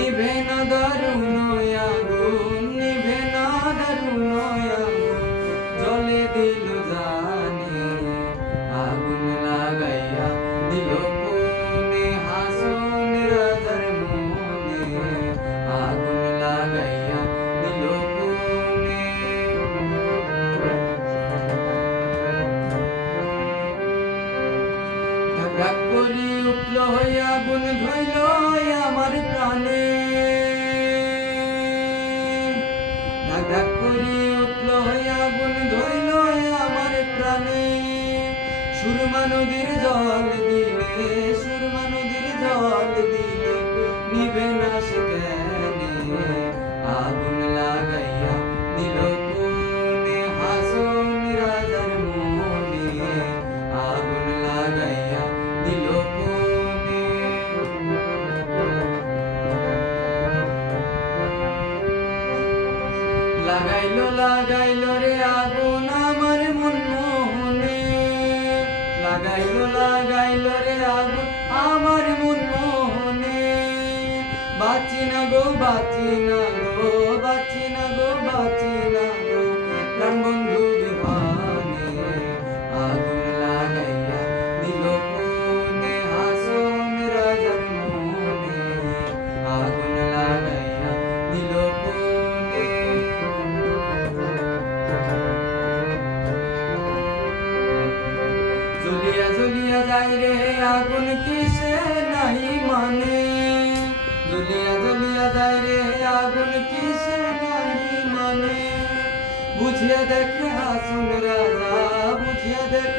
নিভে না দারুণ আগুন, নিভে না দারুণ আগুন, জ্বলে দিল জানে আগুন লাগাইয়া দিল কোনে হাসন রাজার মনে, আগুন লাগাইয়া দিল কোনে। ধাক করি উঠল আগুন ধইল আমার প্রাণে, ধাক করি উঠল আগুন ধইল আমার প্রাণে। সুরমা নদীর জল দিলে, সুরমা নদীর জল দিলে নিভে না সে কেনে, আগুন লাগাইয়া দিল কোনে হাসন রাজার মনে, আগুন লাগাইয়া দিল কোনে। লাগাইলো লাগাইলো রে আগুন আমার মন মোহনে, লাগাইলো লাগাইলো রে আগুন আমার মন মোহনে। বাঁচি না গো বাঁচি না গো, বাঁচি না গো বাঁচি না গো প্রাণ বন্ধু বিহানে, আগুন লাগাইয়া দিল কোনে হাসন রাজার মনে, আগুন লাগাইয়া দিল কোনে। জ্বলিয়া জ্বলিয়া যায় রে আগুন কিসে নাহি মানে, জ্বলিয়া জ্বলিয়া যায় রে আগুন কিসে নাহি মানে। বুঝিয়া দেখ হাসন রাজা, বুঝিয়া দেখ